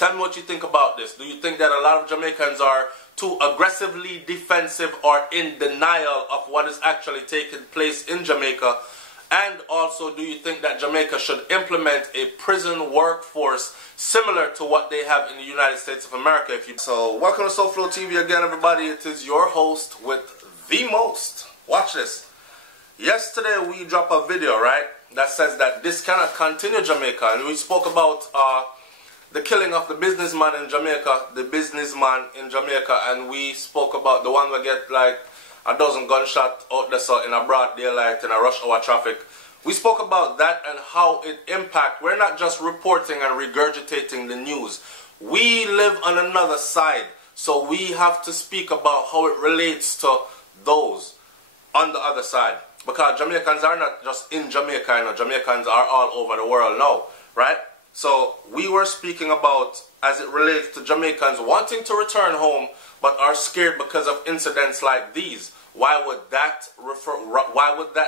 Tell me what you think about this. Do you think that a lot of Jamaicans are too aggressively defensive or in denial of what is actually taking place in Jamaica? And also, do you think that Jamaica should implement a prison workforce similar to what they have in the United States of America? So, welcome to SouFLoTV again, everybody. It is your host with the most. Watch this. Yesterday, we dropped a video, right, that says that this cannot continue Jamaica. And we spoke about the killing of the businessman in Jamaica, and we spoke about the one that get like a dozen gunshots out there so in a broad daylight in a rush hour traffic. We spoke about that and how it impacts. We're not just reporting and regurgitating the news. We live on another side, so we have to speak about how it relates to those on the other side. Because Jamaicans are not just in Jamaica, you know, Jamaicans are all over the world now, right? So we were speaking about as it relates to Jamaicans wanting to return home but are scared because of incidents like these. Why would that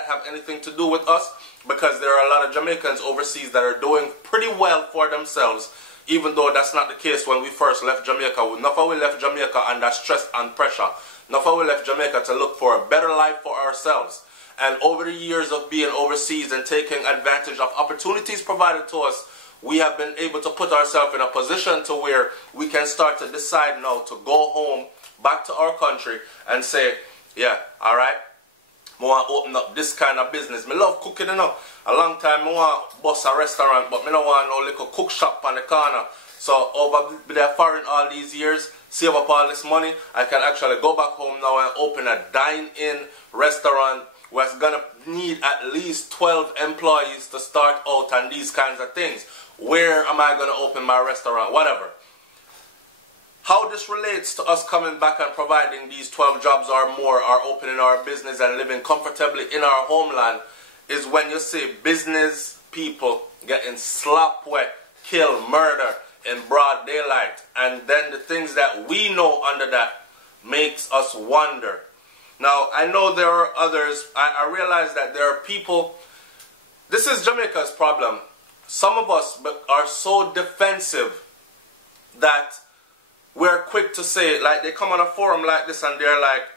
have anything to do with us? Because there are a lot of Jamaicans overseas that are doing pretty well for themselves, even though that's not the case when we first left Jamaica. Enough of we left Jamaica under stress and pressure. Enough of we left Jamaica to look for a better life for ourselves. And over the years of being overseas and taking advantage of opportunities provided to us, we have been able to put ourselves in a position to where we can start to decide now to go home, back to our country, and say, yeah, alright, I want to open up this kind of business. I love cooking, you know. A long time I want to bust a restaurant, but I don't want no little cook shop on the corner. So over there foreign all these years, save up all this money, I can actually go back home now and open a dine-in restaurant where it's going to need at least 12 employees to start out and these kinds of things. Where am I going to open my restaurant? Whatever. How this relates to us coming back and providing these 12 jobs or more, or opening our business and living comfortably in our homeland, is when you see business people getting slap wet, killed, murder in broad daylight. And then the things that we know under that makes us wonder. Now, I know there are others. I realize that there are people. This is Jamaica's problem. Some of us are so defensive that we're quick to say, like, they come on a forum like this and they're like,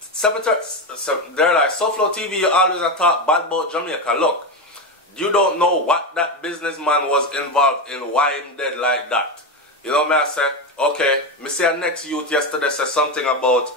SouFLoTV, you always talk bad about Jamaica. Look, you don't know what that businessman was involved in, why him dead like that. You know what I say? Okay, me see a next youth yesterday said something about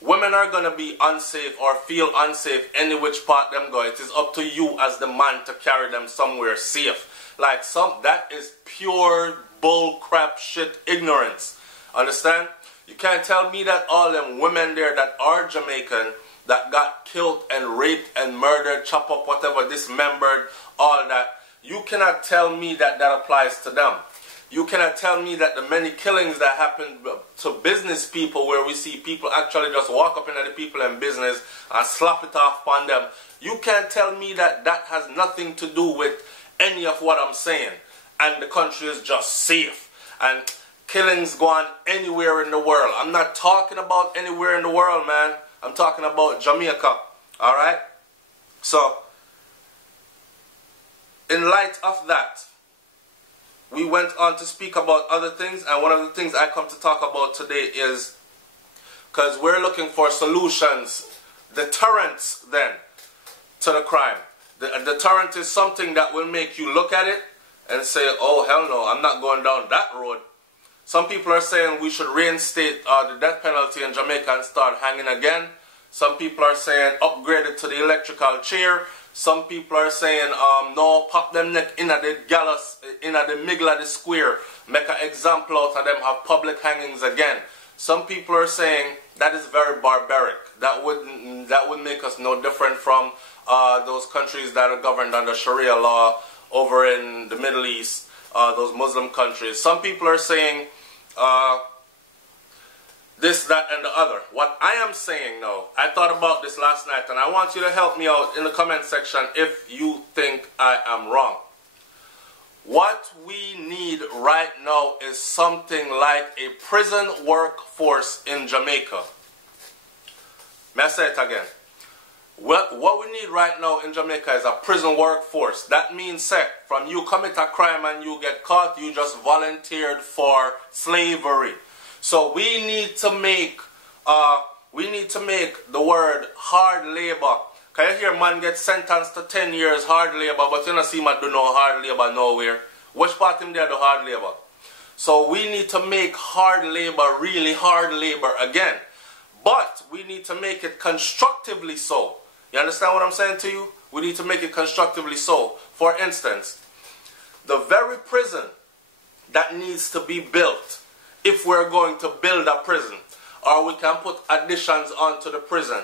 women are going to be unsafe or feel unsafe any which part them go. It is up to you as the man to carry them somewhere safe. Like that is pure bull crap shit ignorance. Understand? You can't tell me that all them women there that are Jamaican that got killed and raped and murdered, chop up, whatever, dismembered, all that. You cannot tell me that that applies to them. You cannot tell me that the many killings that happen to business people, where we see people actually just walk up into the people in business and slap it off on them, you can't tell me that that has nothing to do with any of what I'm saying. And the country is just safe. And killings go on anywhere in the world. I'm not talking about anywhere in the world, man. I'm talking about Jamaica. Alright? So, in light of that, we went on to speak about other things, and one of the things I come to talk about today is, because we're looking for solutions, deterrents then to the crime. The deterrent is something that will make you look at it and say, oh hell no, I'm not going down that road. Some people are saying we should reinstate the death penalty in Jamaica and start hanging again. Some people are saying upgrade it to the electrical chair. Some people are saying, no, pop them neck in at the gallows, in at the middle of the square, make an example out of them, have public hangings again. Some people are saying that is very barbaric. That would make us no different from those countries that are governed under Sharia law over in the Middle East, those Muslim countries. Some people are saying this, that, and the other. What I am saying now, I thought about this last night, and I want you to help me out in the comment section if you think I am wrong. What we need right now is something like a prison workforce in Jamaica. May I say it again? What we need right now in Jamaica is a prison workforce. That means, say, from you commit a crime and you get caught, you just volunteered for slavery. So we need to make the word hard labor. Can you hear man get sentenced to 10 years hard labor, but you don't see man do no hard labor nowhere? Which part him there do hard labor? So we need to make hard labor really hard labor again. But we need to make it constructively so. You understand what I'm saying to you? We need to make it constructively so. For instance, the very prison that needs to be built, if we're going to build a prison, or we can put additions onto the prison,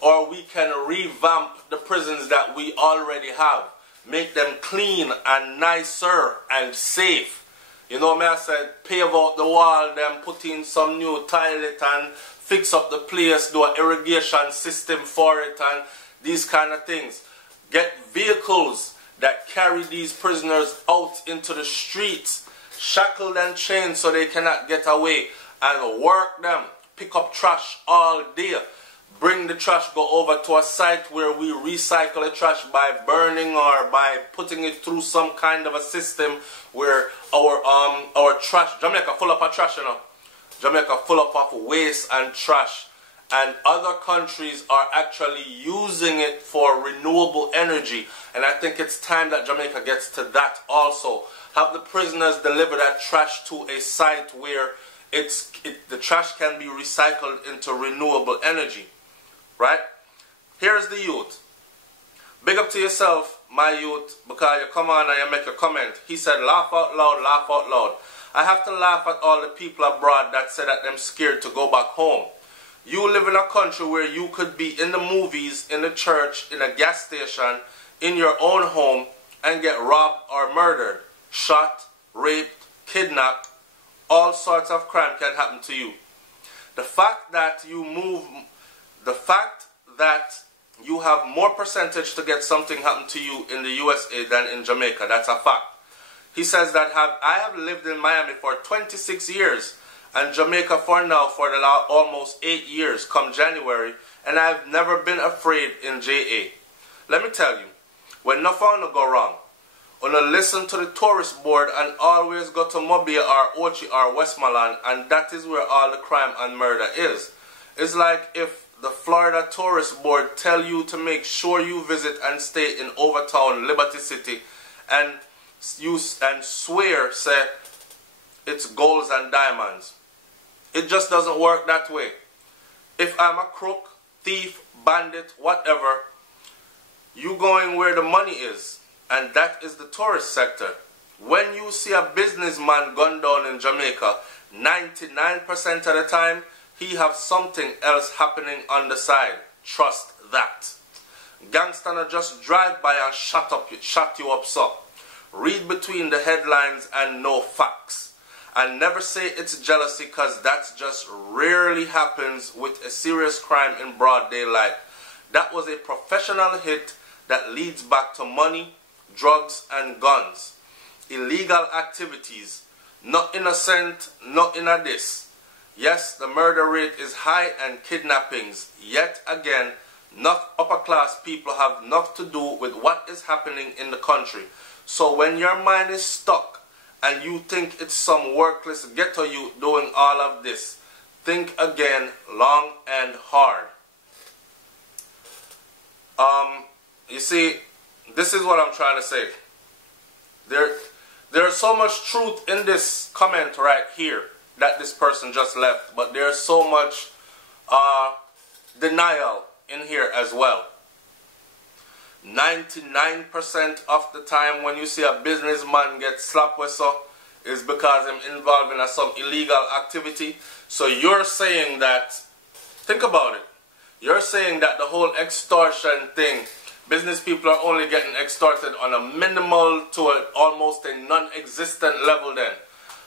or we can revamp the prisons that we already have, make them clean and nicer and safe. You know me, I said, pave out the wall, then put in some new toilet and fix up the place, do an irrigation system for it and these kind of things. Get vehicles that carry these prisoners out into the streets, shackled and chained so they cannot get away, and work them, pick up trash all day. Bring the trash, go over to a site where we recycle the trash by burning or by putting it through some kind of a system where our trash, Jamaica full up of trash, you know. Jamaica full up of waste and trash. And other countries are actually using it for renewable energy. And I think it's time that Jamaica gets to that also. Have the prisoners deliver that trash to a site where the trash can be recycled into renewable energy. Right? Here's the youth. Big up to yourself, my youth, because you come on and you make a comment. He said, laugh out loud, laugh out loud. I have to laugh at all the people abroad that say that they're scared to go back home. You live in a country where you could be in the movies, in the church, in a gas station, in your own home, and get robbed or murdered, shot, raped, kidnapped. All sorts of crime can happen to you. The fact that you have more percentage to get something happen to you in the USA than in Jamaica, that's a fact. He says that I have lived in Miami for 26 years and Jamaica for now for the almost 8 years come January, and I've never been afraid in JA. Let me tell you, when nothing go wrong, when listen to the tourist board and always go to Mobile or Ochi or Westmoreland, and that is where all the crime and murder is. It's like if the Florida Tourist Board tell you to make sure you visit and stay in Overtown, Liberty City, and swear, say, it's golds and diamonds. It just doesn't work that way. If I'm a crook, thief, bandit, whatever, you going where the money is, and that is the tourist sector. When you see a businessman gunned down in Jamaica, 99% of the time, he have something else happening on the side. Trust that. Gangster not just drive by and shut you up so. Read between the headlines and know facts. And never say it's jealousy, because that just rarely happens with a serious crime in broad daylight. That was a professional hit that leads back to money, drugs and guns. Illegal activities. Not innocent, not in a this. Yes, the murder rate is high and kidnappings. Yet again, not upper class people have enough to do with what is happening in the country. So when your mind is stuck and you think it's some workless ghetto youth doing all of this, think again, long and hard. You see, this is what I'm trying to say. There's so much truth in this comment right here that this person just left, but there's so much denial in here as well. 99% of the time when you see a businessman get slapped with so is because I'm involved in some illegal activity. So you're saying that, think about it, you're saying that the whole extortion thing, business people are only getting extorted on a minimal to almost a non-existent level then.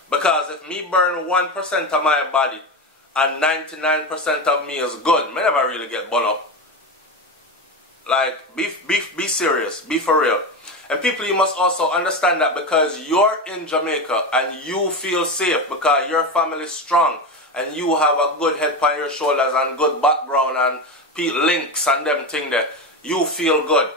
Because if me burn 1% of my body and 99% of me is good, me never really get burned up. Like, be serious, be for real. And people, you must also understand that because you're in Jamaica and you feel safe because your family is strong and you have a good head on your shoulders and good background and links and them thing there, you feel good.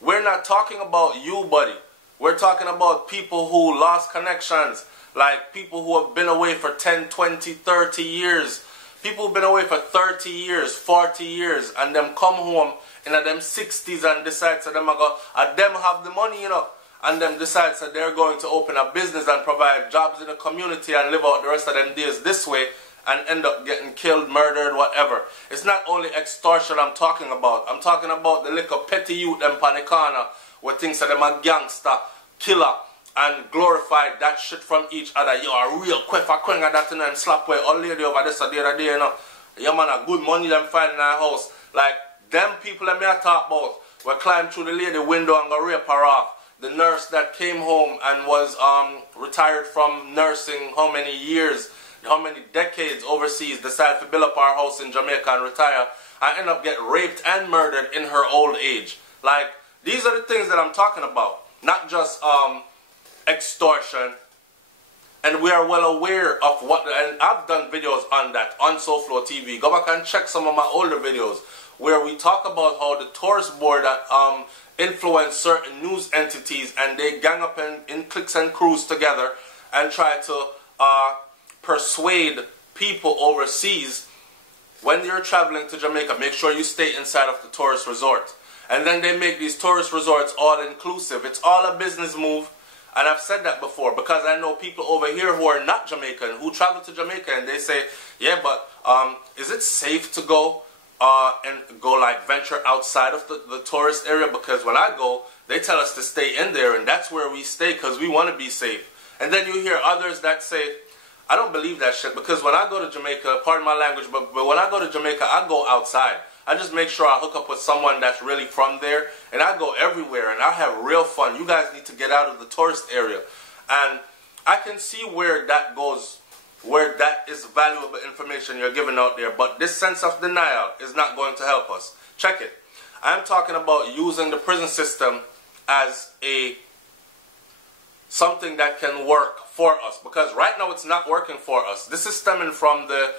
We're not talking about you, buddy. We're talking about people who lost connections, like people who have been away for 10, 20, 30 years. People who've been away for 30 years, 40 years, and them come home in them 60s and decide that them have the money, you know, and them decide that they're going to open a business and provide jobs in the community and live out the rest of them days this way and end up getting killed, murdered, whatever. It's not only extortion I'm talking about. I'm talking about the little petty youth them pan the corner who thinks that them a gangster, killer, and glorify that shit from each other. You are a real queffa quang at that and slap away all lady over this or the other day, you know. Yeah, man, a good money them find in our house. Like, them people that me I talk about will climb through the lady window and go rape her off. The nurse that came home and was retired from nursing how many years, how many decades overseas, decided to build up our house in Jamaica and retire, and end up get raped and murdered in her old age. Like, these are the things that I'm talking about. Not just extortion, and we are well aware of what, and I've done videos on that on SouFLoTV. Go back and check some of my older videos where we talk about how the tourist board influence certain news entities, and they gang up in cliques and crews together and try to persuade people overseas when you're traveling to Jamaica, make sure you stay inside of the tourist resort. And then they make these tourist resorts all inclusive. It's all a business move. And I've said that before because I know people over here who are not Jamaican, who travel to Jamaica, and they say, yeah, but is it safe to go and go like venture outside of the tourist area? Because when I go, they tell us to stay in there, and that's where we stay because we want to be safe. And then you hear others that say, I don't believe that shit, because when I go to Jamaica, pardon my language, but when I go to Jamaica, I go outside. I just make sure I hook up with someone that's really from there, and I go everywhere, and I have real fun. You guys need to get out of the tourist area. And I can see where that goes, where that is valuable information you're giving out there, but this sense of denial is not going to help us. Check it. I'm talking about using the prison system as something that can work for us, because right now it's not working for us. This is stemming from the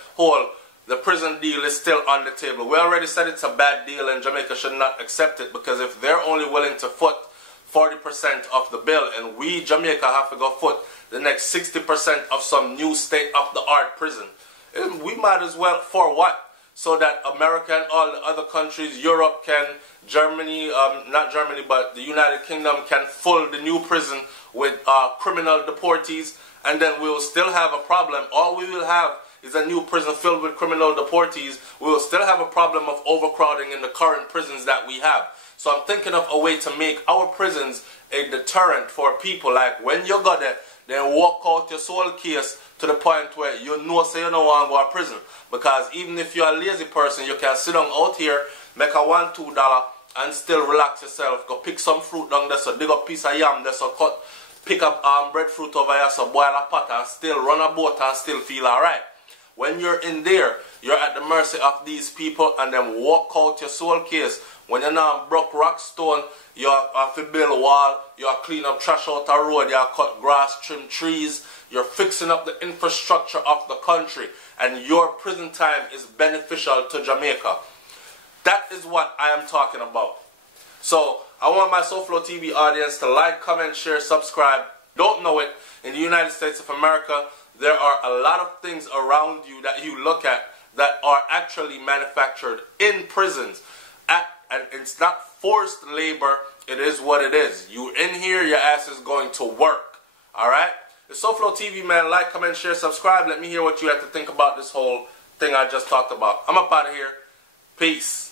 prison deal is still on the table. We already said it's a bad deal and Jamaica should not accept it, because if they're only willing to foot 40% of the bill and we, Jamaica, have to go foot the next 60% of some new state-of-the-art prison, we might as well, for what? So that America and all the other countries, Europe can, Germany, not Germany, but the United Kingdom can fill the new prison with criminal deportees, and then we will still have a problem. All we will have is a new prison filled with criminal deportees. We will still have a problem of overcrowding in the current prisons that we have. So I'm thinking of a way to make our prisons a deterrent for people. Like when you go there, then walk out your soul case to the point where you know say you don't want to go to prison. Because even if you're a lazy person, you can sit down out here, make a $1, $2 and still relax yourself. Go pick some fruit down there, so dig up a piece of yam there, so pick up breadfruit over here, so boil a pot and still run a boat and still feel alright. When you're in there, you're at the mercy of these people and then walk out your soul case. When you're not broke rock stone, you have to build a wall, you have to clean up trash out the road, you have to cut grass, trim trees, you're fixing up the infrastructure of the country, and your prison time is beneficial to Jamaica. That is what I am talking about. So I want my SouFLoTV audience to like, comment, share, subscribe. Don't know it, in the United States of America, there are a lot of things around you that you look at that are actually manufactured in prisons. And it's not forced labor, it is what it is. You in here, your ass is going to work. Alright? It's SouFLoTV, man. Like, comment, share, subscribe. Let me hear what you have to think about this whole thing I just talked about. I'm up out of here. Peace.